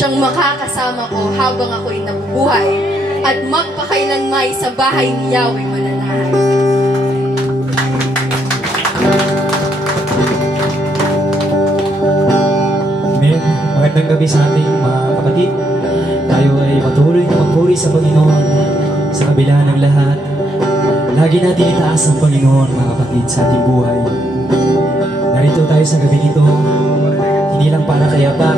siyang makakasama ko habang ako'y nabubuhay at magpakailanmay sa bahay ni Yahweh mananahan. Amen. Magandang gabi sa ating mga kapatid. Tayo ay patuloy na magpuri sa Panginoon sa kabila ng lahat. Lagi natin itaas ang Panginoon, mga kapatid, sa ating buhay. Narito tayo sa gabi nito, hindi lang para kay Apak,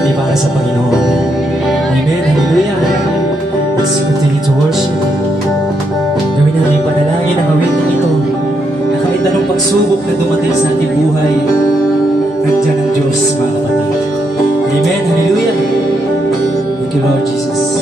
hindi para sa Panginoon. Amen. Hallelujah. Let's continue to worship. Gawin natin panalangin ang awitin ito na kahit anong pagsubok na dumating sa ating buhay, nandiyan ang Diyos, mga kapatid. Amen. Hallelujah. Thank you, Lord Jesus.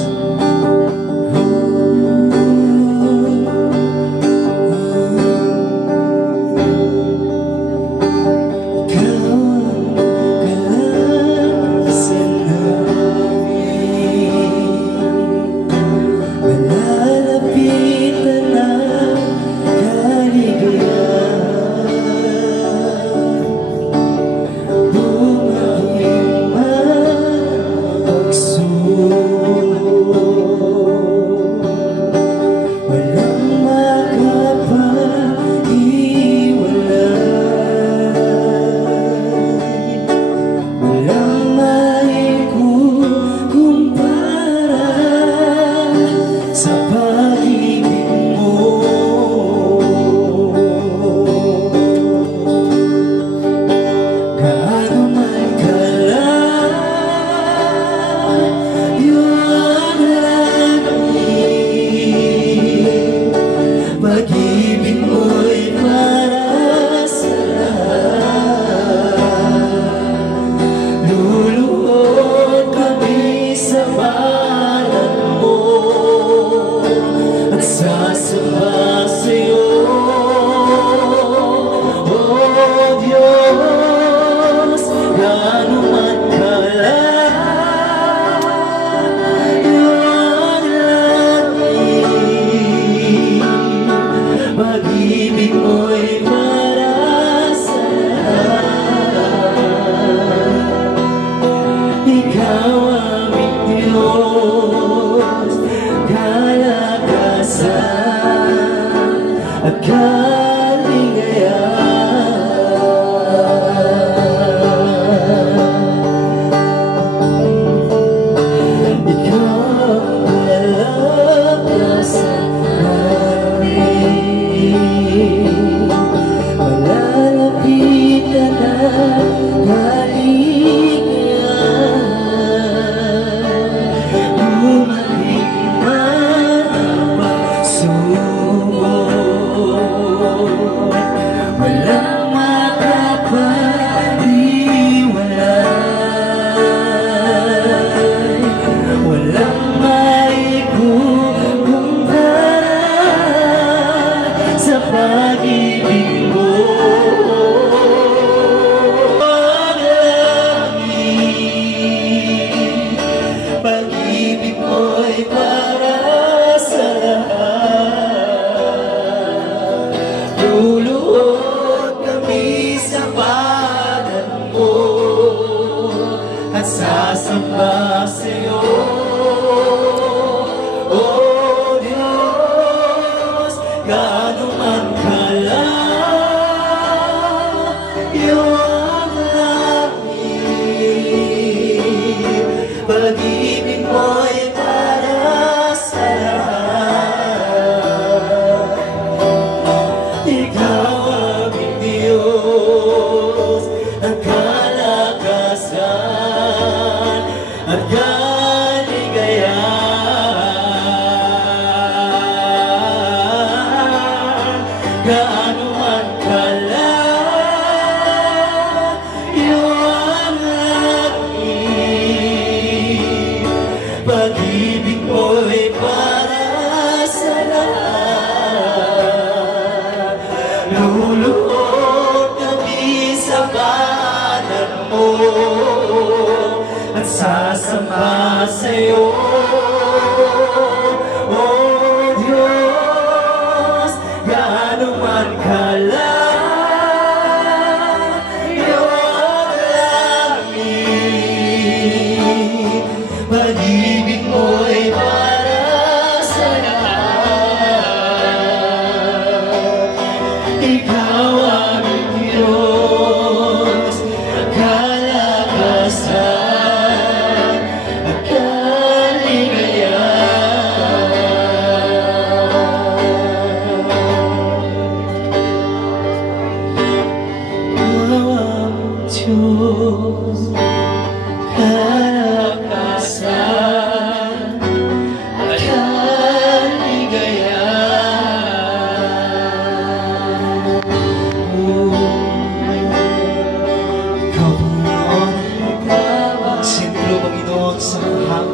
Panginoon,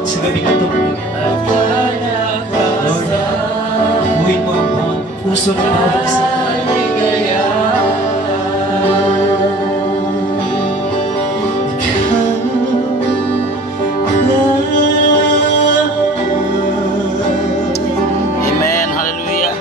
sa gabi ito. Lord, buuin mo ang bawat puso ng bawat isa. Amen. Hallelujah.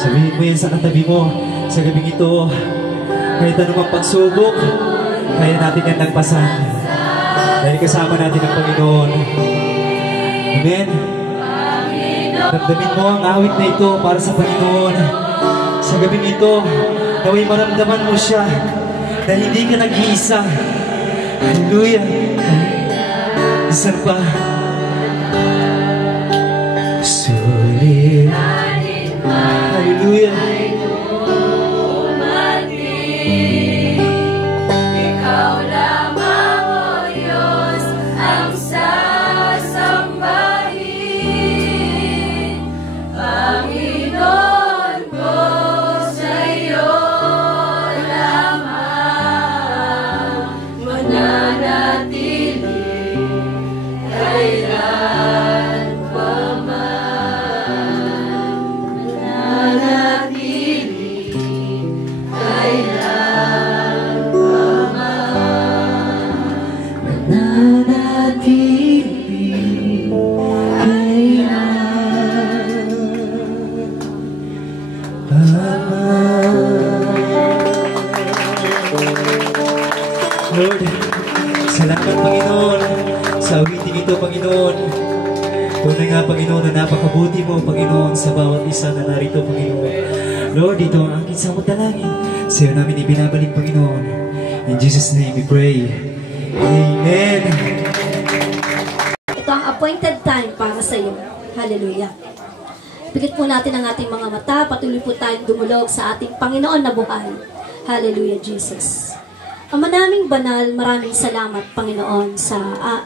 Sabihin mo yan sa katabi mo, sa gabing ito, kahit anumang pagsubok, kaya natin yan nagpasan. Dahil kasama natin ang Panginoon. Amen? Damdamin mo ang awit na ito para sa Panginoon. Sa gabing ito, naway maramdaman mo siya dahil hindi ka nag-iisa. Hallelujah! Isa pa. Sulit. Hallelujah. Ikaw lamang, O Diyos, ang sasambahin. Panginoon ko, sa iyo lamang mananatili kailan pa man. Mananatili kailan pa man. Mananatili kailan pa man. Lord, salamat Panginoon sa awiting ito, Panginoon. Tunay nga, Panginoon, na napakabuti mo, Panginoon, sa bawat isa na narito, Panginoon. Lord, dito ang aking samot dalangin. Sa'yo namin ibinabalik, Panginoon. In Jesus' name we pray. Amen. Ito ang appointed time para sa iyo. Hallelujah. Pigit po natin ang ating mga mata. Patuloy po tayong dumulog sa ating Panginoon na buhay. Hallelujah, Jesus. Ama naming banal, maraming salamat, Panginoon, sa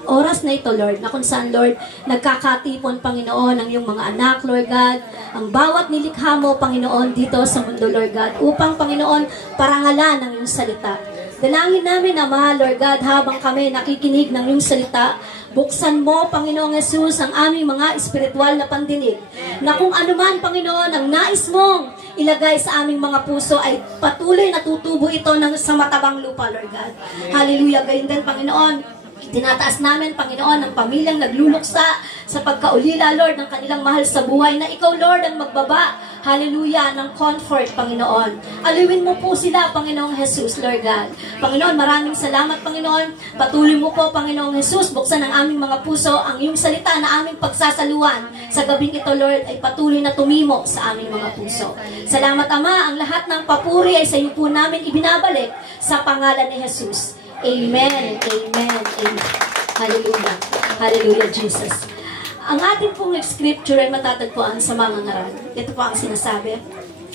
oras na ito, Lord, na kung saan, Lord, nagkakatipon, Panginoon, ang iyong mga anak, Lord God, ang bawat nilikha mo, Panginoon, dito sa mundo, Lord God, upang, Panginoon, parangalan ang iyong salita. Dalangin namin, Ama, Lord God, habang kami nakikinig ng iyong salita, buksan mo, Panginoong Jesus, ang aming mga espiritual na pandinig, na kung anuman, Panginoon, ang nais mong ilagay sa aming mga puso ay patuloy na tutubo ito sa matabang lupa, Lord God. Hallelujah. Gayon din, Panginoon, tinataas namin, Panginoon, ang pamilyang nagluluksa sa pagkaulila, Lord, ng kanilang mahal sa buhay, na ikaw, Lord, ang magbaba, hallelujah, ng comfort, Panginoon. Aliwin mo po sila, Panginoong Jesus, Lord God. Panginoon, maraming salamat, Panginoon. Patuloy mo po, Panginoong Jesus, buksan ang aming mga puso, ang iyong salita na aming pagsasaluan sa gabing ito, Lord, ay patuloy na tumimo sa aming mga puso. Salamat, Ama, ang lahat ng papuri ay sa iyo po namin ibinabalik sa pangalan ni Jesus. Amen, amen, amen. Hallelujah. Hallelujah, Jesus. Ang ating pong scripture ay matatagpuan sa mga ngaral. Ito po ang sinasabi.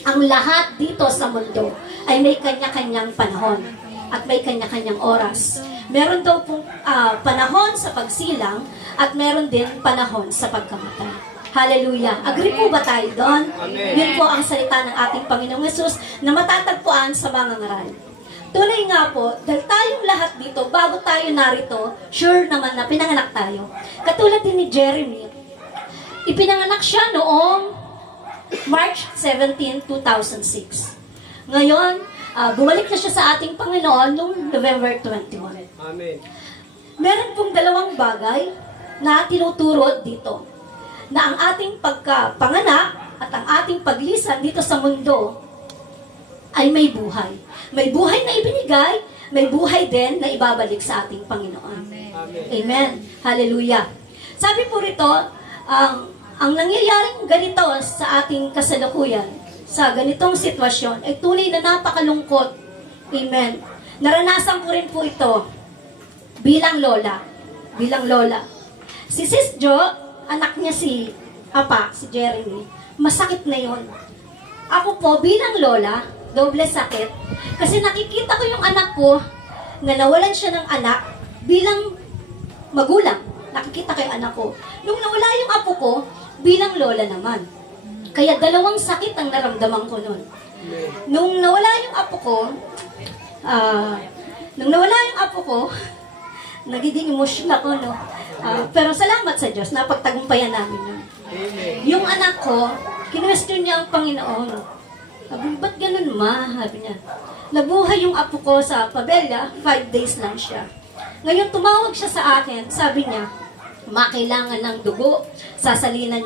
Ang lahat dito sa mundo ay may kanya-kanyang panahon at may kanya-kanyang oras. Meron daw pong panahon sa pagsilang at meron din panahon sa pagkamatay. Hallelujah. Agree po ba tayo doon? Amen. Yun po ang salita ng ating Panginoong Yesus na matatagpuan sa mga ngaral. Tuloy nga po, dahil tayong lahat dito, bago tayo narito, sure naman na pinanganak tayo. Katulad din ni Jeremy, ipinanganak siya noong March 17, 2006. Ngayon, bumalik na siya sa ating Panginoon noong November 21. Amen. Meron pong dalawang bagay na tinuturo dito, na ang ating pagkapanganak at ang ating paglisan dito sa mundo ay may buhay. May buhay na ibinigay, may buhay din na ibabalik sa ating Panginoon. Amen. Amen. Hallelujah. Sabi po rito, ang nangyayaring ganito sa ating kasalukuyan, sa ganitong sitwasyon, ay tunay na napakalungkot. Amen. Naranasan ko rin po ito bilang lola. Bilang lola. Si Sis Jo, anak niya si Apa, si Jeremy, masakit na yon. Ako po, bilang lola, doble sakit. Kasi nakikita ko yung anak ko na nawalan siya ng anak bilang magulang. Nakikita ko yung anak ko. Nung nawala yung apo ko, bilang lola naman. Kaya dalawang sakit ang naramdaman ko noon. Nung nawala yung apo ko, nagiging emotional ako, no? Pero salamat sa Diyos, napagtagumpayan namin yun. Yung anak ko, kinwestiyon niya ang Panginoon. Sabi, ba't ganun, ma? Sabi niya. Nabuhay yung apo ko sa pabelya, 5 days lang siya. Ngayon, tumawag siya sa akin, sabi niya, ma, kailangan ng dugo, sasalinan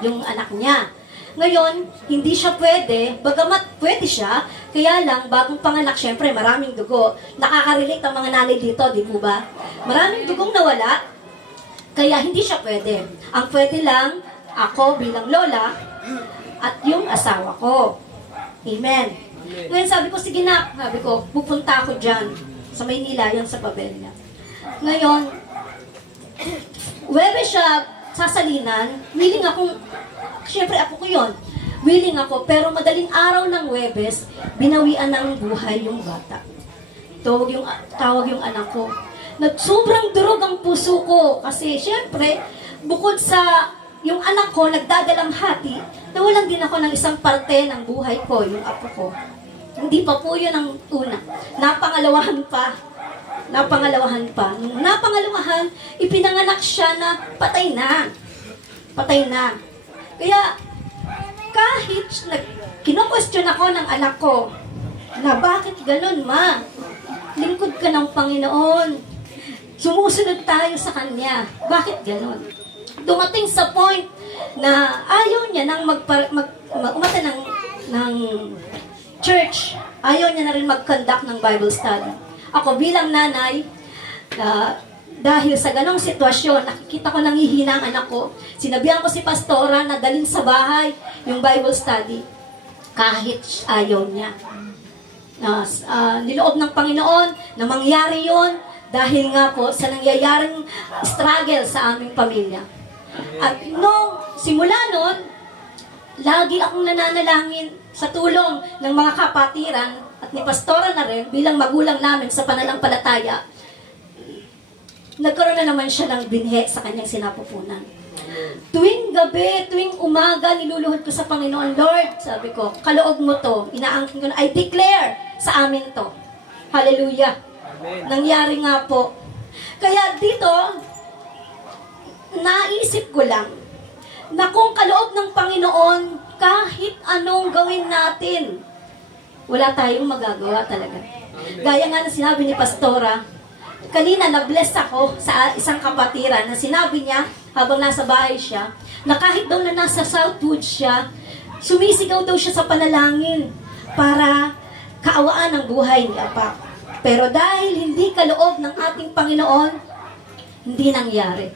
yung anak niya. Ngayon, hindi siya pwede, bagamat pwede siya, kaya lang, bagong panganak, syempre, maraming dugo. Nakaka-relate ang mga nanay dito, di po ba? Maraming dugong nawala, kaya hindi siya pwede. Ang pwede lang, ako bilang lola, at yung asawa ko. Amen. Ngayon sabi ko, sige na, sabi ko, pupunta ako dyan, sa Maynila, yun sa Pabella. Ngayon, webe siya sasalinan, willing akong, syempre ako ko yun, willing ako, pero madaling araw ng Webes, binawian ng buhay yung bata. Tawag yung anak ko. Sobrang durog ang puso ko, kasi syempre, bukod sa yung anak ko, nagdadalang hati, nawalan din ako ng isang parte ng buhay ko, yung apo ko. Hindi pa po yun ang una. Napangalawahan pa. Nung napangalawahan, ipinanganak siya na patay na. Patay na. Kaya, kahit kino-question ako ng anak ko, na bakit ganun, ma? Lingkod ka ng Panginoon. Sumusunod tayo sa Kanya. Bakit ganun? Dumating sa point na ayaw niya nang umata ng church. Ayaw niya na rin mag-conduct ng Bible study. Ako bilang nanay, dahil sa ganong sitwasyon, nakikita ko nanghihina ang anak ko. Sinabihan ko si Pastora na dalhin sa bahay yung Bible study. Kahit ayaw niya. Niloob ng Panginoon na mangyari yon dahil nga po sa nangyayaring struggle sa aming pamilya. At nung simula nun, lagi akong nananalangin sa tulong ng mga kapatiran at ni Pastora na rin bilang magulang namin sa pananampalataya. Nagkaroon na naman siya ng binhe sa kanyang sinapupunan. Tuwing gabi, tuwing umaga, niluluhod ko sa Panginoon, Lord, sabi ko, kaloob mo to, inaangkin ko na, I declare sa amin to. Hallelujah. Amen. Nangyari nga po. Kaya dito, naisip ko lang, na kung kaloob ng Panginoon, kahit anong gawin natin, wala tayong magagawa talaga. Gaya nga na sinabi ni Pastora, kanina na-bless ako sa isang kapatiran na sinabi niya habang nasa bahay siya na kahit daw na nasa Southwood siya, sumisigaw daw siya sa panalangin para kaawaan ang buhay ni Apak. Pero dahil hindi kaloob ng ating Panginoon, hindi nangyari.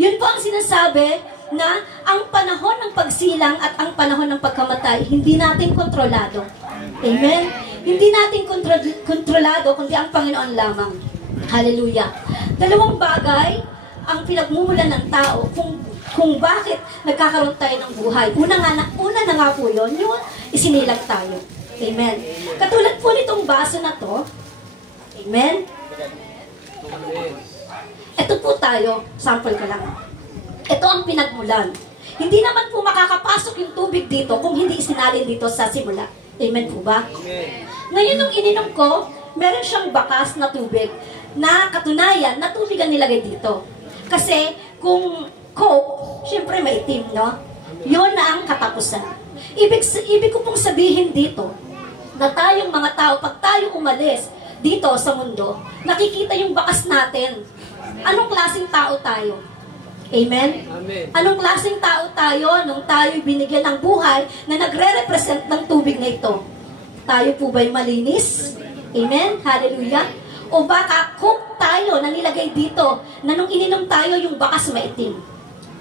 Yun po ang sinasabi na ang panahon ng pagsilang at ang panahon ng pagkamatay, hindi natin kontrolado. Amen? Hindi natin kontrolado, kundi ang Panginoon lamang. Hallelujah. Dalawang bagay ang pinagmumulan ng tao kung bakit nagkakaroon tayo ng buhay. Una na nga po yun, yung isinilang tayo. Amen. Katulad po nitong baso na to. Amen. Ito po tayo, sample ko lang. Ito ang pinagmulan. Hindi naman po makakapasok yung tubig dito kung hindi isinalin dito sa simula. Amen po ba? Ngayon nung ininom ko, meron siyang bakas na tubig na katunayan na tubig ang nilagay dito. Kasi kung Coke, syempre maitim, no? Yun na ang katapusan. Ibig ko pong sabihin dito na tayong mga tao, pag tayo umalis dito sa mundo, nakikita yung bakas natin. Anong klaseng tao tayo? Amen? Amen. Anong klaseng tao tayo nung tayo binigyan ng buhay na nagre-represent ng tubig na ito? Tayo po ba'y malinis? Amen? Hallelujah? O baka cook tayo na nilagay dito na nung ininom tayo yung bakas maitim?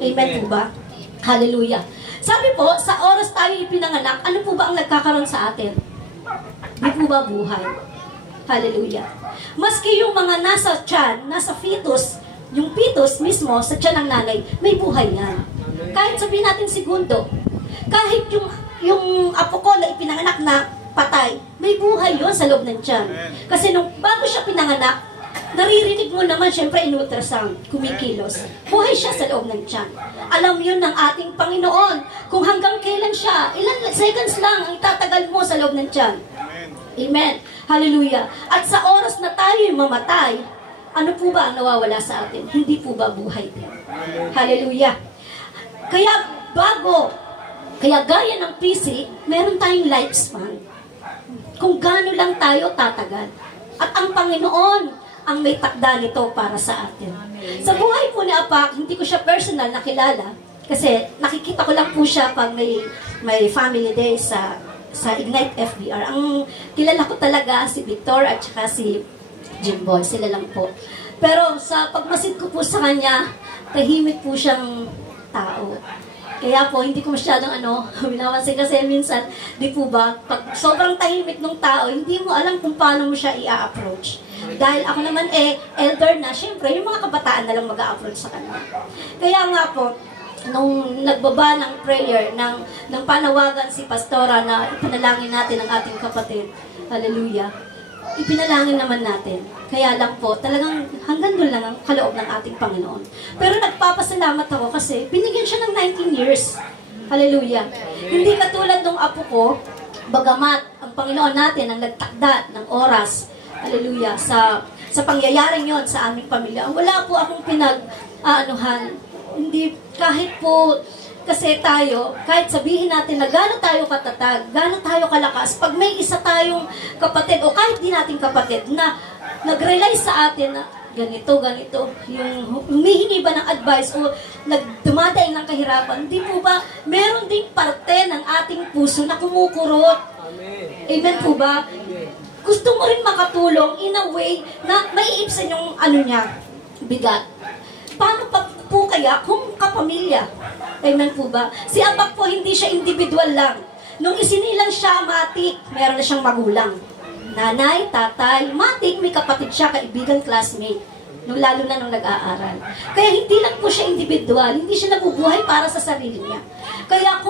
Amen po ba? Hallelujah. Sabi po, sa oras tayo ipinanganak, ano po ba ang nagkakaroon sa atin? Di po ba buhay? Hallelujah. Maski yung mga nasa tiyan, nasa fetus, yung fetus mismo sa tiyan ng nanay, may buhay yan. Kahit sabihin natin segundo, kahit yung apo ko na ipinanganak na patay, may buhay yon sa loob ng tiyan. Kasi nung bago siya pinanganak, naririnig mo naman, syempre in ultrasound, kumikilos. Buhay siya sa loob ng tiyan. Alam yun ng ating Panginoon, kung hanggang kailan siya, ilan seconds lang ang itatagal mo sa loob ng tiyan. Amen. Hallelujah. At sa oras na tayo mamatay, ano po ba ang nawawala sa atin? Hindi po ba buhay din? Hallelujah. Kaya gaya ng PC, meron tayong lifespan. Kung gaano lang tayo tatagal. At ang Panginoon ang may takda nito para sa atin. Sa buhay po ni Apak, hindi ko siya personal nakilala kasi nakikita ko lang po siya pag may family day sa Ignite FBR. Ang kilala ko talaga si Victor at saka si Jimboy. Sila lang po. Pero sa pagmasid ko po sa kanya, tahimik po siyang tao. Kaya po, hindi ko masyadong minawansin kasi minsan, di po ba, pag sobrang tahimik ng tao, hindi mo alam kung paano mo siya i-approach. Dahil ako naman elder na, syempre, yung mga kabataan na lang mag-a-approach sa kanya. Kaya nga po, nung nagbaba ng prayer, ng panawagan si Pastora na ipanalangin natin ang ating kapatid, hallelujah, ipinalangin naman natin. Kaya lang po, talagang hanggang doon lang ang kaloob ng ating Panginoon. Pero nagpapasalamat ako kasi binigyan siya ng 19 years. Hallelujah. Hindi katulad ng apo ko, bagamat ang Panginoon natin ang nagtakda ng oras, hallelujah, sa pangyayaring yon sa aming pamilya. Wala po akong hindi, kahit po, kasi tayo, kahit sabihin natin na gano'n tayo katatag, gano'n tayo kalakas, pag may isa tayong kapatid, o kahit di nating kapatid, na nag-rely sa atin na ganito, yung humihingi ba ng advice o nagdumadaing ng kahirapan, di po ba, meron ding parte ng ating puso na kumukurot. Amen po ba? Gusto mo rin makatulong in a way na maiibsan yung bigat. paano pa po kaya kung kapamilya? Amen po ba? Si Abak po, hindi siya individual lang. Nung isinilang siya, matik, meron na siyang magulang. Nanay, tatay, matik, may kapatid siya, kaibigan, classmate. Lalo na nung nag-aaral. Kaya hindi lang po siya individual, hindi siya nabubuhay para sa sarili niya. Kaya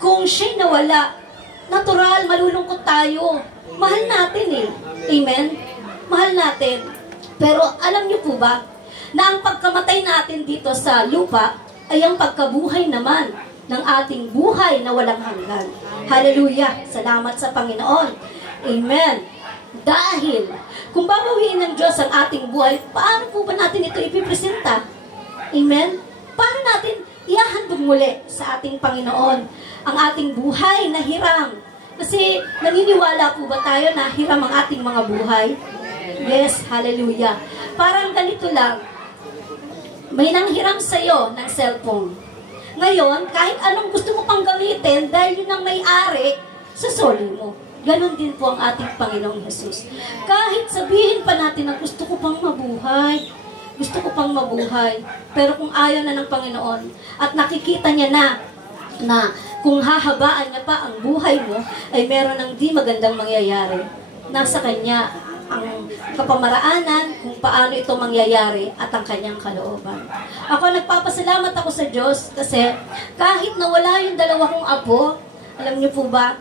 kung siya nawala, natural, malulungkot tayo. Mahal natin eh. Amen? Mahal natin. Pero alam niyo po ba, na ang pagkamatay natin dito sa lupa, ay ang pagkabuhay naman ng ating buhay na walang hanggan. Hallelujah! Salamat sa Panginoon. Amen. Dahil, kung babawiin ng Diyos ang ating buhay, paano po ba natin ito ipipresenta? Amen? Paano natin ihahandog muli sa ating Panginoon ang ating buhay na hiram? Kasi naniniwala po ba tayo na hiram ang ating mga buhay? Yes, hallelujah. Parang ganito lang, may nanghiram sa'yo ng cellphone. Ngayon, kahit anong gusto mo pang gamitin, dahil yun ang may-ari, susoli mo. Ganon din po ang ating Panginoong Jesus. Kahit sabihin pa natin na gusto ko pang mabuhay, pero kung ayaw na ng Panginoon, at nakikita niya na kung hahabaan niya pa ang buhay mo, ay meron ng di magandang mangyayari. Nasa Kanya ang kapamaraanan kung paano ito mangyayari at ang Kanyang kalooban. Ako, nagpapasalamat ako sa Diyos kasi kahit nawala yung dalawa kong apo, alam niyo po ba,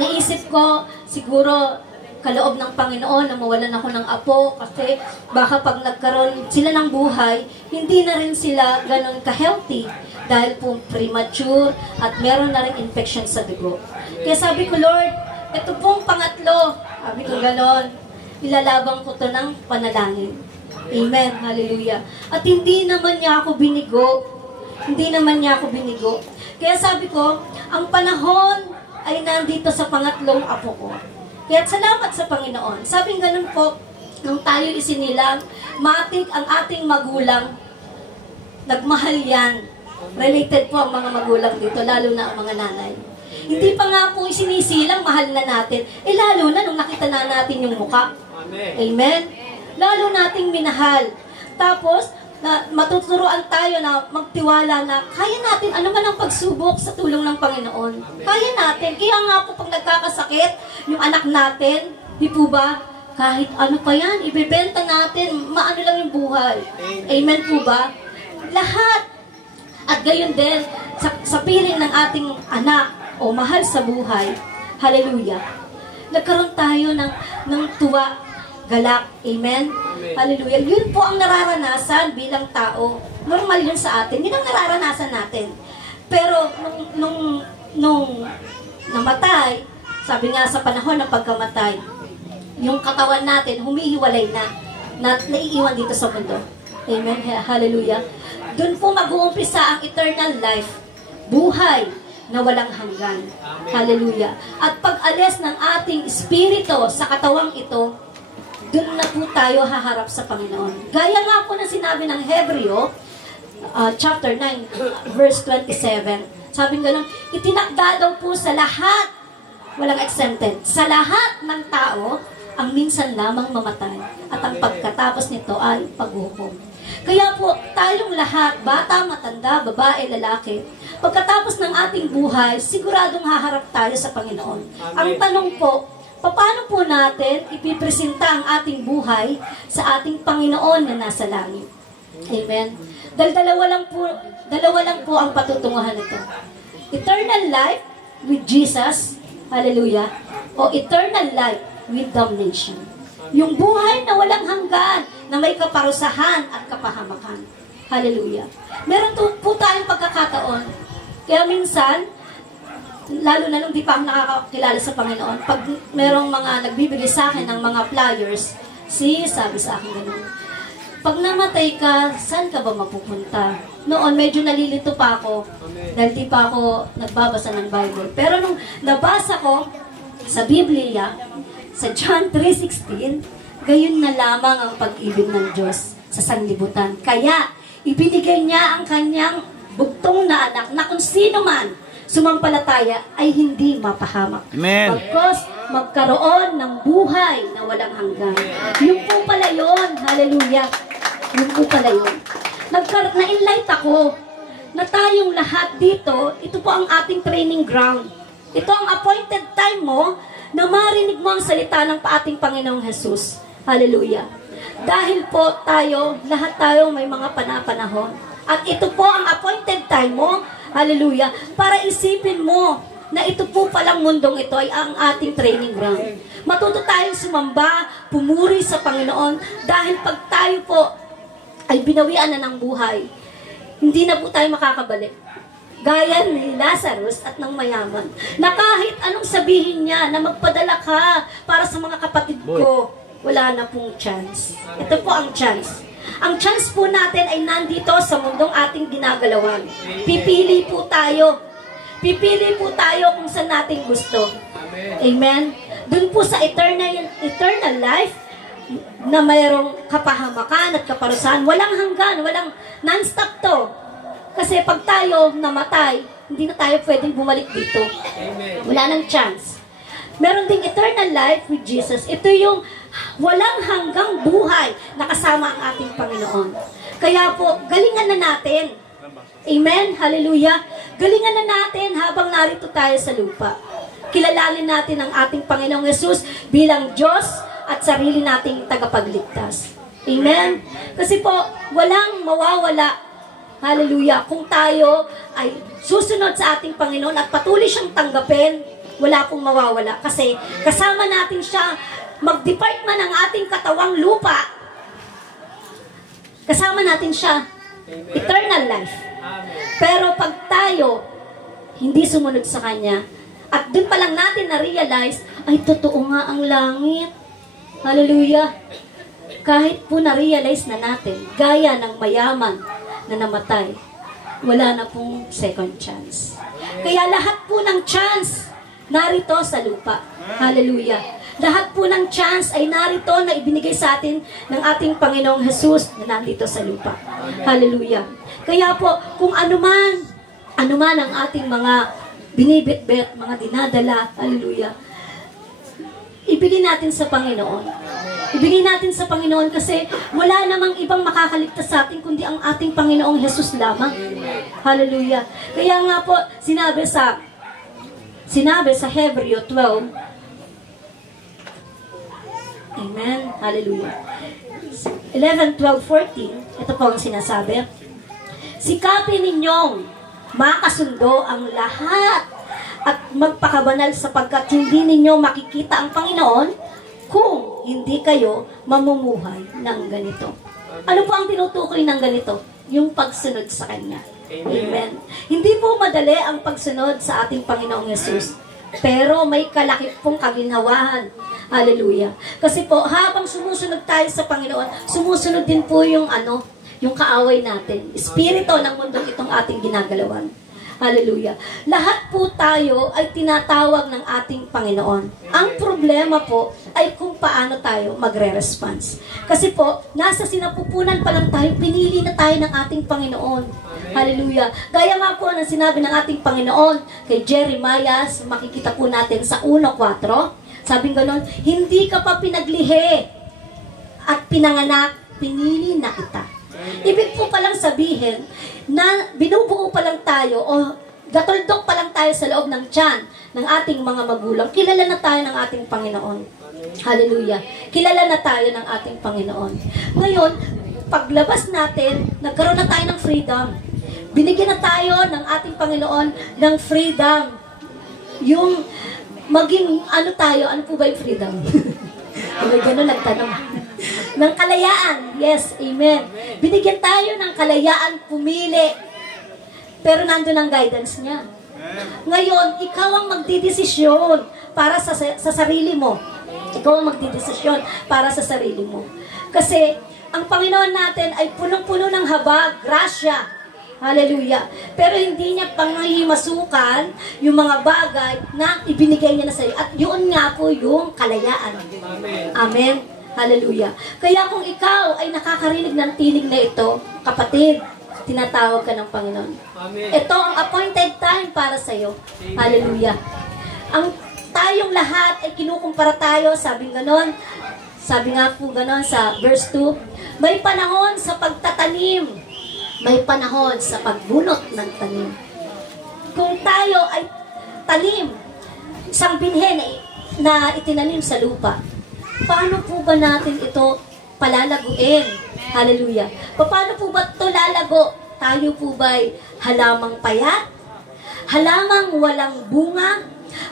naisip ko siguro kaloob ng Panginoon na mawalan ako ng apo kasi baka pag nagkaroon sila ng buhay, hindi na rin sila ganun ka-healthy dahil po premature at meron na rin infection sa dugo. Kaya sabi ko, Lord, ito pong pangatlo, sabi ko ganon, ilalabang ko to ng panalangin. Amen, hallelujah. At hindi naman niya ako binigo. Kaya sabi ko, ang panahon ay nandito sa pangatlong apo ko. Kaya salamat sa Panginoon. Sabi ganun po, nung tayo isinilang, matik ang ating magulang, nagmahal yan. Related po ang mga magulang dito, lalo na ang mga nanay. Hindi pa nga po isinisilang, mahal na natin. Lalo na nung nakita na natin yung mukha. Amen? Lalo nating minahal. Tapos, matuturuan tayo na magtiwala na kaya natin ano man ang pagsubok sa tulong ng Panginoon. Kaya natin. Kaya nga po pag nagkakasakit, yung anak natin, di po ba, kahit ano pa yan, ibebenta natin, maano lang yung buhay. Amen po ba? Lahat. At gayon din, sa piling ng ating anak o mahal sa buhay, hallelujah, nagkaroon tayo ng tuwa, galak. Amen? Hallelujah. Yun po ang nararanasan bilang tao. Normal yun sa atin. Yun ang nararanasan natin. Pero nung namatay, sabi nga sa panahon ng pagkamatay, yung katawan natin humihiwalay na naiiwan dito sa mundo. Amen? Hallelujah. Doon po mag-uumpisa ang eternal life. Buhay na walang hanggan. Hallelujah. At pag-alis ng ating espiritu sa katawang ito, doon na po tayo haharap sa Panginoon. Gaya nga po na sinabi ng Hebreo, chapter 9, verse 27. Sabi nga lang, itinakda daw po sa lahat, walang exempted, sa lahat ng tao, ang minsan lamang mamatay. At ang pagkatapos nito ay paghukom. Kaya po, tayong lahat, bata, matanda, babae, lalaki, pagkatapos ng ating buhay, siguradong haharap tayo sa Panginoon. Ang tanong po, paano po natin ipipresenta ang ating buhay sa ating Panginoon na nasa langit? Amen? Dahil dalawa lang po ang patutunguhan nito. Eternal life with Jesus, hallelujah, o eternal life with damnation. Yung buhay na walang hanggan, na may kaparusahan at kapahamakan. Hallelujah. Meron po tayong pagkakataon. Kaya minsan, lalo na nung di pa ako nakakakilala sa Panginoon, pag merong mga nagbibigay sa akin ng mga flyers, sabi sa akin ganun, pag namatay ka, saan ka ba mapupunta? Noon, medyo nalilito pa ako, dahil di pa ako nagbabasa ng Bible. Pero nung nabasa ko sa Biblia, sa John 3:16, gayon na lamang ang pag-ibig ng Diyos sa sanlibutan. Kaya, ibinigay niya ang kanyang bugtong na anak na kung sino man sumampalataya ay hindi mapahamak. Amen. Pagkos magkaroon ng buhay na walang hanggan. Yung po pala yun. Hallelujah. Yung po pala yun. na-enlight ako na tayong lahat dito, ito po ang ating training ground. Ito ang appointed time mo na marinig mo ang salita ng ating Panginoong Jesus. Hallelujah. Dahil po tayo, lahat tayo may mga panapanahon. At ito po ang appointed time mo, hallelujah, para isipin mo na ito po palang mundong ito ay ang ating training ground. Matuto tayong sumamba, pumuri sa Panginoon, dahil pag tayo po ay binawian na ng buhay, hindi na po tayo makakabalik. Gaya ni Lazarus at ng mayaman, na kahit anong sabihin niya na magpadala ka para sa mga kapatid ko, wala na pong chance. Ito po ang chance. Ang chance po natin ay nandito sa mundong ating ginagalawan. Pipili po tayo. Pipili po tayo kung saan natin gusto. Amen? Doon po sa eternal life, na mayroong kapahamakan at kaparusahan, walang hanggan, walang non-stop to. Kasi pag tayo namatay, hindi na tayo pwedeng bumalik dito. Wala nang chance. Meron ding eternal life with Jesus. Ito yung walang hanggang buhay na kasama ang ating Panginoon. Kaya po, galingan na natin. Amen? Hallelujah. Galingan na natin habang narito tayo sa lupa. Kilalanin natin ang ating Panginoong Jesus bilang Diyos at sarili nating tagapagligtas. Amen? Kasi po, walang mawawala. Hallelujah. Kung tayo ay susunod sa ating Panginoon at patuloy siyang tanggapin, wala pong mawawala. Kasi kasama natin siya, mag-depart man ang ating katawang lupa, kasama natin siya. Eternal life. Pero pag tayo hindi sumunod sa Kanya, at dun pa lang natin na-realize, ay totoo nga ang langit. Hallelujah. Kahit po na-realize na natin, gaya ng mayaman na namatay, wala na pong second chance. Kaya lahat po ng chance narito sa lupa. Hallelujah. Lahat po ng chance ay narito na ibinigay sa atin ng ating Panginoong Jesus na nandito sa lupa. Hallelujah. Kaya po, kung anuman ang ating mga binibitbit, mga dinadala, hallelujah, ibigay natin sa Panginoon. Ibigay natin sa Panginoon kasi wala namang ibang makakaligtas sa atin kundi ang ating Panginoong Jesus lamang. Hallelujah. Kaya nga po, sinabi sa Hebreo 12, amen, hallelujah, 11, 12, 14, ito po ang sinasabi, sikapin ninyong makasundo ang lahat at magpakabanal sapagkat hindi ninyo makikita ang Panginoon kung hindi kayo mamumuhay ng ganito. Ano po ang tinutukoy ng ganito? Yung pagsunod sa Kanya. Amen. Hindi po madali ang pagsunod sa ating Panginoong Yesus. Pero may kalaki pong kaginhawahan. Hallelujah. Kasi po, habang sumusunod tayo sa Panginoon, sumusunod din po yung kaaway natin. Espiritu ng mundong itong ating ginagalawan. Hallelujah. Lahat po tayo ay tinatawag ng ating Panginoon. Ang problema po ay kung paano tayo magre-response. Kasi po, nasa sinapupunan pa lang tayo, pinili na tayo ng ating Panginoon. Hallelujah. Gaya nga po ng sinabi ng ating Panginoon kay Jeremiah, makikita po natin sa 1:4, sabing ganon, hindi ka pa pinaglihi at pinanganak, pinili na kita. Ibig po palang sabihin na binubuo pa lang tayo o gatuldok pa lang tayo sa loob ng tiyan ng ating mga magulang. Kilala na tayo ng ating Panginoon. Hallelujah. Kilala na tayo ng ating Panginoon. Ngayon, paglabas natin, nagkaroon na tayo ng freedom. Binigyan na tayo ng ating Panginoon ng freedom. Yung maging ano po ba yung freedom? May gano'n nagtanong. Ng kalayaan. Yes, amen. Binigyan tayo ng kalayaan pumili. Pero nandun ang guidance niya. Ngayon, ikaw ang magdidesisyon para sa sarili mo. Ikaw ang magdidesisyon para sa sarili mo. Kasi, ang Panginoon natin ay punong-puno ng habag, grasya. Hallelujah. Pero hindi niya pangahimasukan yung mga bagay na ibinigay niya na sa iyo. At yun nga po yung kalayaan. Amen. Hallelujah. Kaya kung ikaw ay nakakarinig ng tinig na ito, kapatid, tinatawag ka ng Panginoon. Amen. Ito ang appointed time para sa iyo. Hallelujah. Ang tayong lahat ay kinukumpara tayo, sabi nga po ganon sa verse 2, may panahon sa pagtatanim May panahon sa pagbunot ng tanim. Kung tayo ay tanim, isang binhe na itinanim sa lupa, paano po ba natin ito palalaguin? Hallelujah. Paano po ba ito lalago? Tayo po ba'y halamang payat? Halamang walang bunga?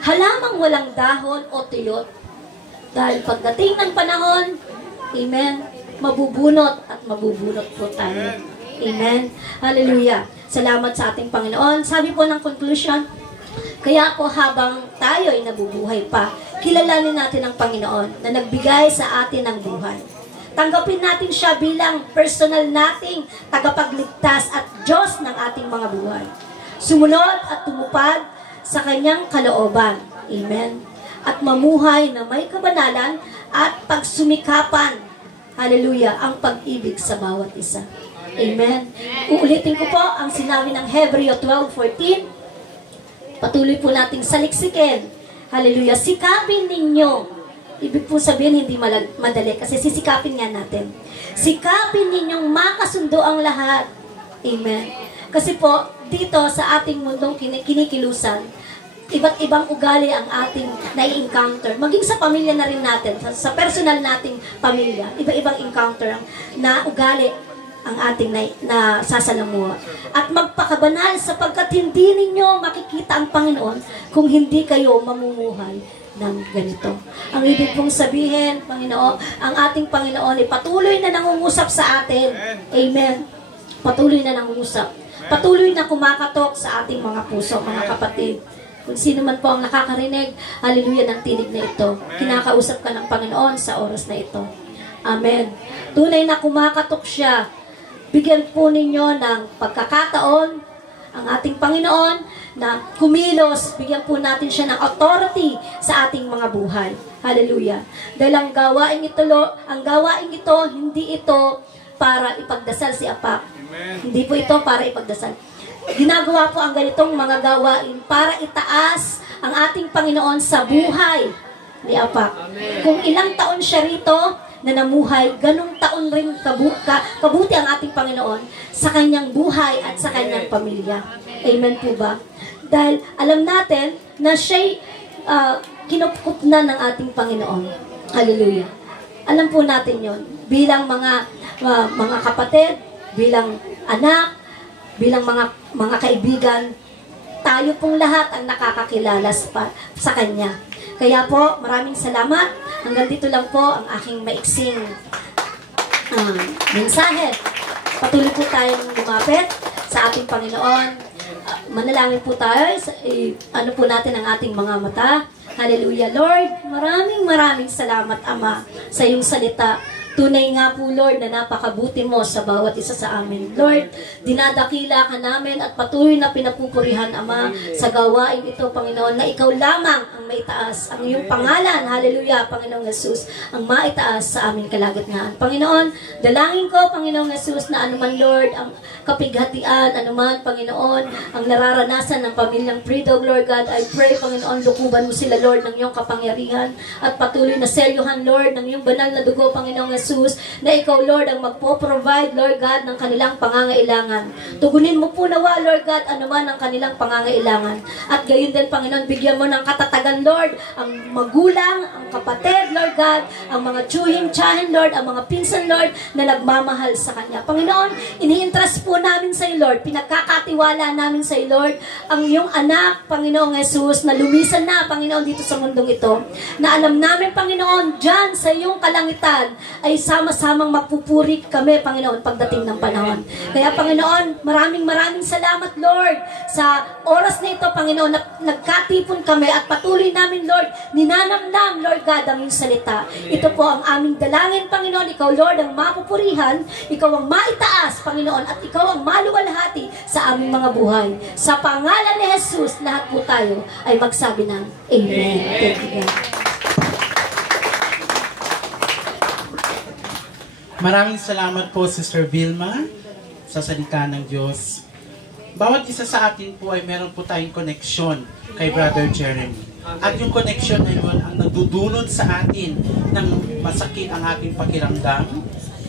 Halamang walang dahon o tuyot? Dahil pagdating ng panahon, amen, mabubunot at mabubunot po tayo. Amen. Hallelujah. Salamat sa ating Panginoon. Sabi po ng conclusion, kaya po habang tayo ay nabubuhay pa, kilalanin natin ang Panginoon na nagbigay sa atin ng buhay. Tanggapin natin siya bilang personal nating tagapagligtas at Diyos ng ating mga buhay. Sumunod at tumupad sa kanyang kalooban. Amen. At mamuhay na may kabanalan at pagsumikapan. Hallelujah. Ang pag-ibig sa bawat isa. Amen. Uulitin ko po ang sinabi ng Hebreo 12:14. Patuloy po nating saliksikin. Hallelujah. Sikapin ninyo. Ibig po sabihin hindi madali kasi sisikapin nga natin. Sikapin ninyong makasundo ang lahat. Amen. Kasi po, dito sa ating mundong kinikilusan, iba't ibang ugali ang ating nai-encounter. Maging sa pamilya na rin natin, sa personal nating pamilya, iba-ibang encounter na ugali ang ating na sasalamuha. At magpakabanal sapagkat hindi ninyo makikita ang Panginoon kung hindi kayo mamumuhay ng ganito. Ang ibig pong sabihin, Panginoon, ang ating Panginoon ay patuloy na nangungusap sa atin. Amen. Patuloy na nangungusap. Patuloy na kumakatok sa ating mga puso, mga kapatid. Kung sino man po ang nakakarinig, hallelujah, ng tinig na ito. Kinakausap ka ng Panginoon sa oras na ito. Amen. Tunay na kumakatok siya. Bigyan po ninyo ng pagkakataon ang ating Panginoon na kumilos, bigyan po natin siya ng authority sa ating mga buhay. Hallelujah. Dahil ang gawain ito, hindi ito para ipagdasal si Apak. Amen. Hindi po ito para ipagdasal. Ginagawa po ang ganitong mga gawain para itaas ang ating Panginoon sa buhay ni Apak. Amen. Kung ilang taon siya rito na namuhay, ganong taon rin kabuti ang ating Panginoon sa kanyang buhay at sa kanyang pamilya. Amen po ba? Dahil alam natin na siya'y kinukup na ng ating Panginoon. Hallelujah. Alam po natin yon bilang mga kapatid, bilang anak, bilang mga kaibigan, tayo pong lahat ang nakakakilala sa Kanya. Kaya po, maraming salamat. Hanggang dito lang po ang aking maiksing mensahe. Patuloy po tayong lumapit sa ating Panginoon. Manalangin po tayo. Ano po natin ang ating mga mata. Hallelujah. Lord, maraming salamat, Ama, sa iyong salita. Tunay nga po, Lord, na napakabuti mo sa bawat isa sa amin. Lord, dinadakila ka namin at patuloy na pinapupurihan, Ama, sa gawain ito, Panginoon, na ikaw lamang ang maitaas. Ang iyong pangalan, hallelujah, Panginoong Jesus, ang maitaas sa aming kalagitnaan. Panginoon, dalangin ko, Panginoong Jesus, na anuman, Lord, ang kapighatian, anuman, Panginoon, ang nararanasan ng pamilyang Freedom, Lord God, I pray, Panginoon, lukuban mo sila, Lord, ng iyong kapangyarihan at patuloy na selyuhan, Lord, ng iyong banal na dugo, Panginoong Jesus, na ikaw, Lord, ang magpo-provide, Lord God, ng kanilang pangangailangan. Tugunin mo po nawa, Lord God, anuman ang kanilang pangangailangan. At gayon din, Panginoon, bigyan mo ng katatagan, Lord, ang magulang, ang kapatid, Lord God, ang mga tsuhin, Lord, ang mga pinsan, Lord, na nagmamahal sa Kanya. Panginoon, ini-entrust po namin sa iyo, Lord, pinagkakatiwala namin sa iyo, Lord, ang iyong anak, Panginoong Jesus, na lumisan na, Panginoon, dito sa mundong ito, na alam namin, Panginoon, dyan sa iyong kalangitan, ay sama-samang magpupuri kami, Panginoon, pagdating ng panahon. Kaya, Panginoon, maraming salamat, Lord, sa oras na ito, Panginoon, na nagkatipon kami at patuloy namin, Lord, ninanamnam, Lord God, ang iyong salita. Ito po ang aming dalangin, Panginoon. Ikaw, Lord, ang mapupurihan, ikaw ang maitaas, Panginoon, at ikaw ang maluwalhati sa aming mga buhay. Sa pangalan ni Jesus, lahat po tayo ay magsabi ng Amen. Thank you, God. Maraming salamat po, Sister Vilma, sa salita ng Diyos. Bawat isa sa atin po ay meron po tayong connection kay Brother Jeremy. At yung connection na yun ang nagdudulot sa atin ng masakit ang ating pakiramdam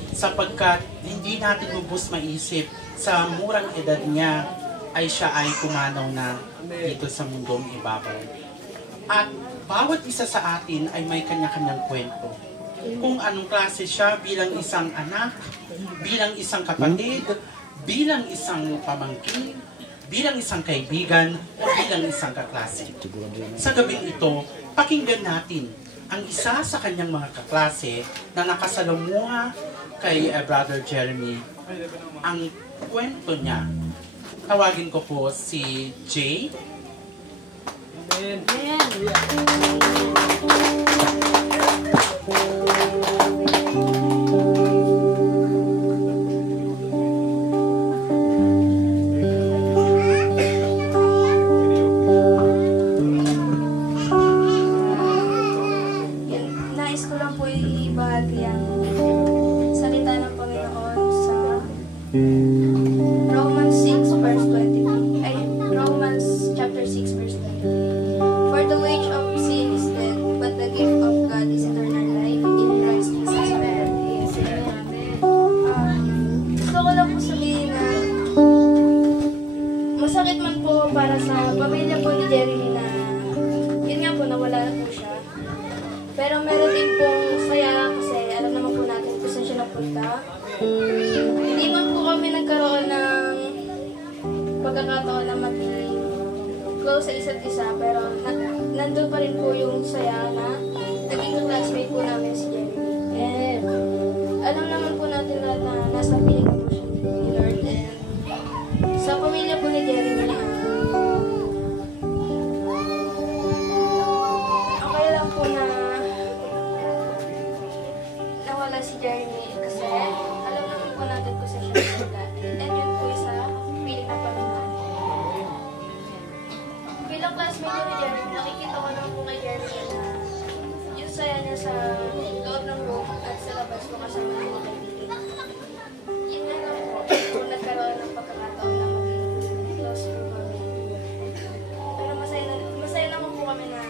sapagkat hindi natin lubos maisip sa murang edad niya ay siya ay pumanaw na dito sa mundong ibabaw. At bawat isa sa atin ay may kanya-kanyang kwento. Kung anong klase siya bilang isang anak, bilang isang kapatid, bilang isang pamangkin, bilang isang kaibigan, o bilang isang kaklase. Sa gabing ito, pakinggan natin ang isa sa kanyang mga kaklase na nakasalamuha kay Brother Jeremy, ang kwento niya. Tawagin ko po si Jay. Nais ko lang po ibahagi ang salita ng Panginoon sa Romans 6 verse 23. Romans chapter 6 verse 23. For the wage of sin is death, but the gift of God is eternal life in Christ Jesus our Lord. Gusto ko lang po sabihin na masakit man po para sa pamilya po ni Jeremy na yun nga po, nawala na po siya. Pero meron din pong saya kasi alam naman po natin kung saan siya napunta. Hindi man po kami nagkaroon ng pagkakataon na maging close sa isa't isa, pero nandun pa rin po yung saya na naging classmate po namin si Jeremy. And alam naman po natin lahat na nasa piling po siya ni Lord. And sa pamilya po ni Jeremy, okay lang po na nawala si Jeremy kasi alam naman po natin kung saan siya napunta. And yun po isa piling na Panginoon. Bilang classmate ko ni Jeremy, nakikita ko naman po kay Jeremy na yung saya niya sa loob ng room at sa labas po kasama ng mga kaibigan. Yun nga lang po, kung nagkaroon ng pagkakataon na maging close po kami. Pero masaya naman po kami na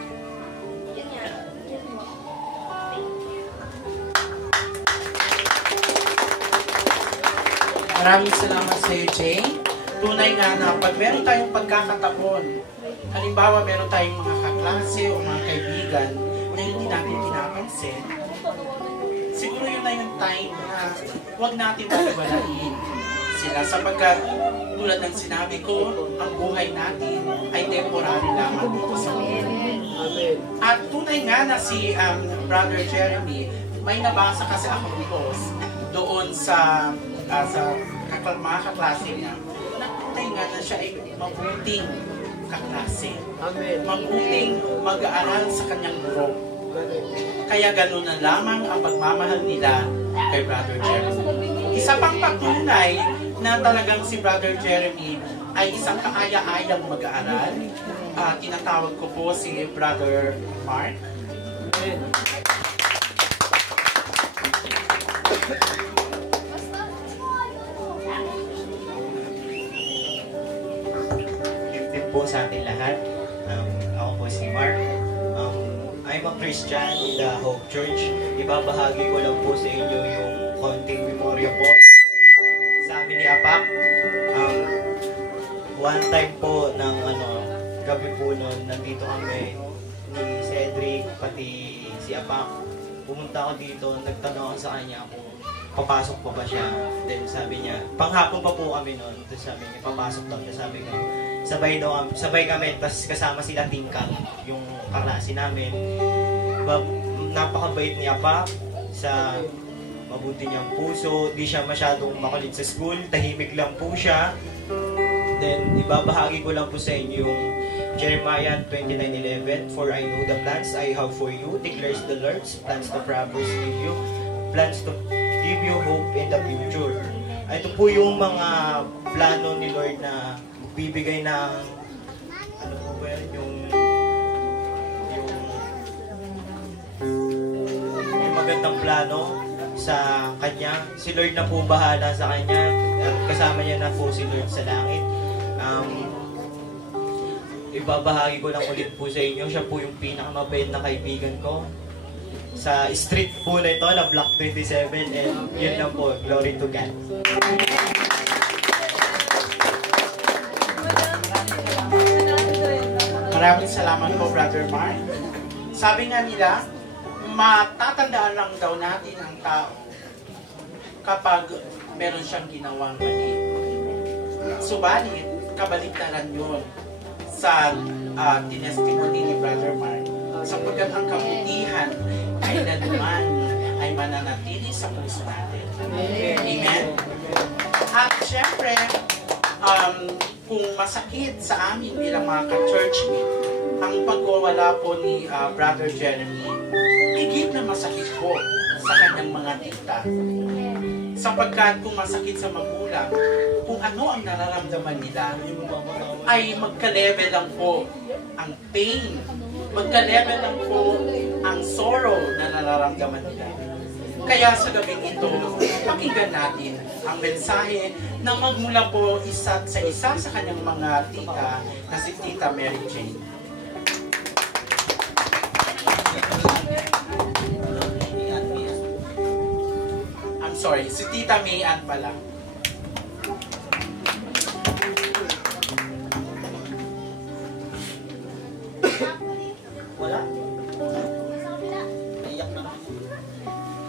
yun nga, yun po. Thank you. Maraming salamat sa iyo, Jay. Tunay nga na pag meron tayong pagkakataon, halimbawa meron tayong mga kaklase o mga kaibigan na hindi natin pinapansin, siguro yun na yung time na huwag natin maliwalain sila sapagkat tulad ng sinabi ko, ang buhay natin ay temporary lamang dito sa mundo. At tunay nga na si Brother Jeremy, may nabasa kasi ako doon sa mga kaklase niya, na tunay nga na siya ay mabuting kaklase. Mabuting mag-aaral sa kanyang group. Kaya gano'n na lamang ang pagmamahal nila kay Brother Jeremy. Isa pang patunay na talagang si Brother Jeremy ay isang kaaya-ayang mag-aaral. Tinatawag ko po si Brother Mark. Po sa ating lahat. Ako po si Mark. I'm a Christian in the Hope Church. Ibabahagi ko lang po sa inyo yung konting memorya po sa amin ni Apak. One time po ng gabi po noon, nandito kami ni Cedric, pati si Apak. Pumunta ako dito, nagtanong ako sa kanya kung papasok pa ba siya. Then sabi niya, panghapon pa po kami noon. Then sabi niya, papasok daw siya. Sabi ko, sabay kami, tapos kasama sila Tingkang, yung kaklase namin. Napakabait ni Apa, sa mabuti niyang puso, di siya masyadong makulit sa school, tahimik lang po siya. Then, ibabahagi ko lang po sa inyo yung Jeremiah 29:11, For I know the plans I have for you, declares the Lord, plans to prosper you, plans to give you hope in the future. Ito po yung mga plano ni Lord na bibigay ng yung magandang plano sa kanya. Si Lord na po bahala sa kanya. Kasama niya na po si Lord sa langit. Ibabahagi ko lang ulit po sa inyo. Siya po yung pinakamabait na kaibigan ko sa street po na ito, na Block 27. And yun lang po. Glory to God. Maraming salamat po, Brother Mark. Sabi nga nila, matatandaan lang daw natin ang tao kapag meron siyang ginawang mali. Subalit, kabaligtaran yun sa tinestimony ni Brother Mark. Sapagkat ang kabutihan kailanman ay mananatili sa puso natin. Amen? At syempre, kung masakit sa amin bilang mga ka-churchmate, ang pagwawala po ni Brother Jeremy, higit na masakit po sa kanyang mga tita. Sapagkat kung masakit sa magulang, kung ano ang nararamdaman nila, ay magka-level lang po ang pain, magka-level lang po ang sorrow na nararamdaman nila. Kaya sa gabing ito, pakinggan natin ang mensahe na magmula po sa isa sa kanyang mga tita na si Tita Mary Jane. I'm sorry, si Tita May Ann pala. Wala.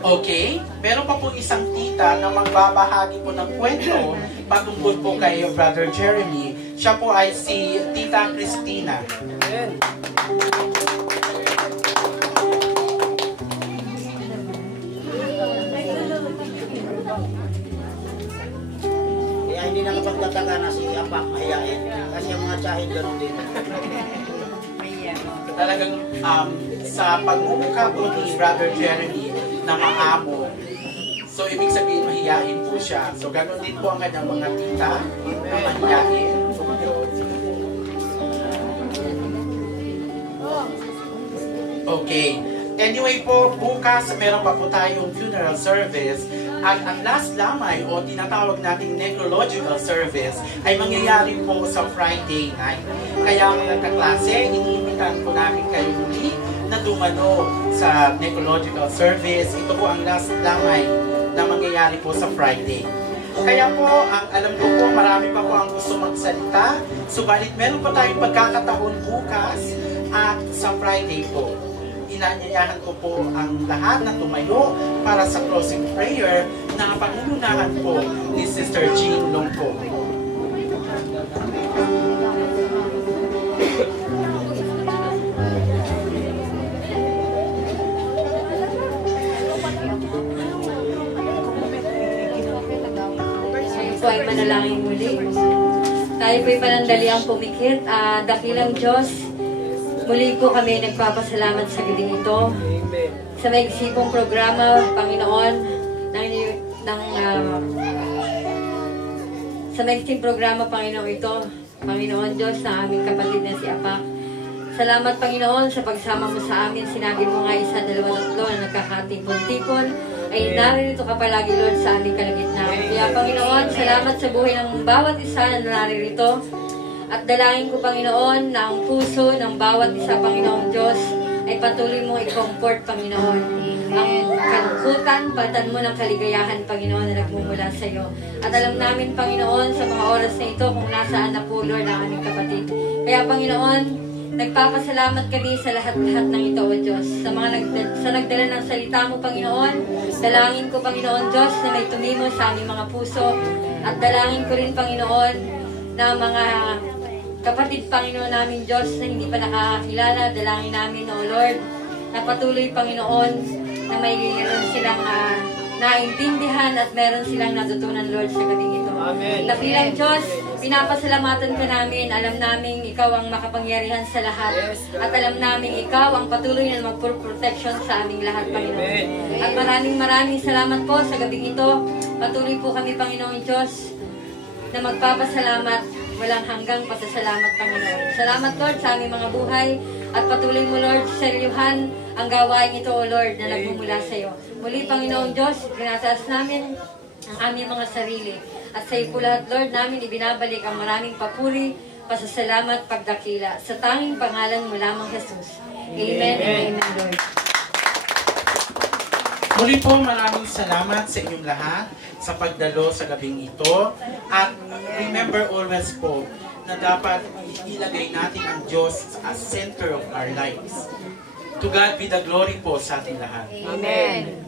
Okay, meron pa po isang tita na magbabahagi po ng kwento patungkol po kay Brother Jeremy. Siya po ay si Tita Christina. Kaya hindi nakapagtataka na si Apak mahiyain. Kasi ang mga tsahin ganun din. Talagang sa pagmumukha po ni Brother Jeremy na maamo. So, ibig sabihin, mahiyain po siya. So, ganoon din po ang kanyang mga tita na mahiyain. Okay. Anyway po, bukas meron pa po tayong funeral service. At ang last lamay o tinatawag nating necrological service ay mangyayari po sa Friday night. Kaya mga kaklase, iniimbitan po namin kayo muli na dumano sa necrological service. Ito po ang last lamay na mangyayari po sa Friday. Kaya po, ang alam ko po, marami pa po ang gusto magsalita. Subalit, meron pa tayong pagkakataon bukas at sa Friday po. Inanyayahan ko po ang lahat na tumayo para sa closing prayer na pangunahan po ni Sister Jean Longco. Po ay manalangin muli. Tayo po'y panandaliang pumikit. Dakilang Diyos, muli po kami nagpapasalamat sa gabing ito. Sa maigsipong programa, Panginoon, sa maigsipong programa, Panginoon ito, Panginoon Diyos, na aming kapatid na si Apak. Salamat, Panginoon, sa pagsama mo sa amin. Sinabi mo nga 1, 2, 3 na nagkakatipon-tipon. Ay naririto ka palagi, Lord, sa aming kalagitnaan. Kaya, Panginoon, salamat sa buhay ng bawat isa na naririto. At dalangin ko, Panginoon, na ang puso ng bawat isa, Panginoong Diyos, ay patuloy mo i-comfort, Panginoon. Ang kalungkutan, palitan mo ng kaligayahan, Panginoon, na nagmumula sa iyo. At alam namin, Panginoon, sa mga oras na ito, kung nasaan na po, Lord, ang aming kapatid. Kaya, Panginoon, nagpapasalamat kami sa lahat-lahat ng ito, O Diyos. Sa nagdala ng salita mo, Panginoon, dalangin ko, Panginoon Diyos, na may tumimo sa aming mga puso. At dalangin ko rin, Panginoon, na mga kapatid, Panginoon namin Diyos, na hindi pa nakakakilala, dalangin namin, O Lord, na patuloy, Panginoon, na mayroon silang naintindihan at meron silang natutunan, Lord, sa gabing ito. Amen. Dakilang Diyos, pinapasalamatan ka namin. Alam namin ikaw ang makapangyarihan sa lahat. At alam namin ikaw ang patuloy na magprotection sa aming lahat, Panginoon. At maraming salamat po sa gabing ito. Patuloy po kami, Panginoon Diyos, na magpapasalamat. Walang hanggang pasasalamat, Panginoon. Salamat, Lord, sa aming mga buhay. At patuloy mo, Lord, seryuhan ang gawain ito, O Lord, na nagmumula sa iyo. Muli, Panginoon Diyos, tinataas namin ang aming mga sarili. At sa iyo po lahat, Lord, namin ibinabalik ang maraming papuri, pasasalamat, pagdakila. Sa tanging pangalan mo lamang, Jesus. Amen and amen, Lord. Muli po, maraming salamat sa inyong lahat sa pagdalo sa gabing ito. At remember always po na dapat ilagay natin ang Diyos as center of our lives. To God be the glory po sa ating lahat. Amen.